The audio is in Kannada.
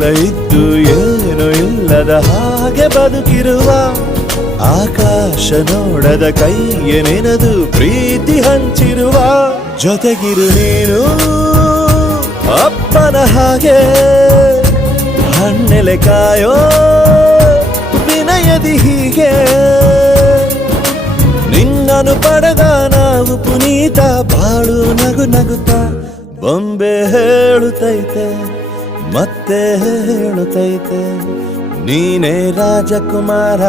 ಎಲ್ಲ ಇದ್ದು ಏನು ಇಲ್ಲದ ಹಾಗೆ ಬದುಕಿರುವ ಆಕಾಶ ನೋಡದ ಕೈಯೇ ನೆನೆದು ಪ್ರೀತಿ ಹಂಚಿರುವ ಜೊತೆಗಿರು ನೀನು ಅಪ್ಪನ ಹಾಗೆ ಹಣ್ಣೆಲೆ ಕಾಯೋ ವಿನಯದಿ ಹೀಗೆ ನಿನ್ನನು ಪಡೆದ ನಾವು ಪುನೀತ ಬಾಳು ನಗು ನಗುತ್ತಾ ಬೊಂಬೆ ಹೇಳುತ್ತೈತೆ ಮತ್ತೆ ಹೇಳುತ್ತೈತೆ ನೀನೇ ರಾಜಕುಮಾರ.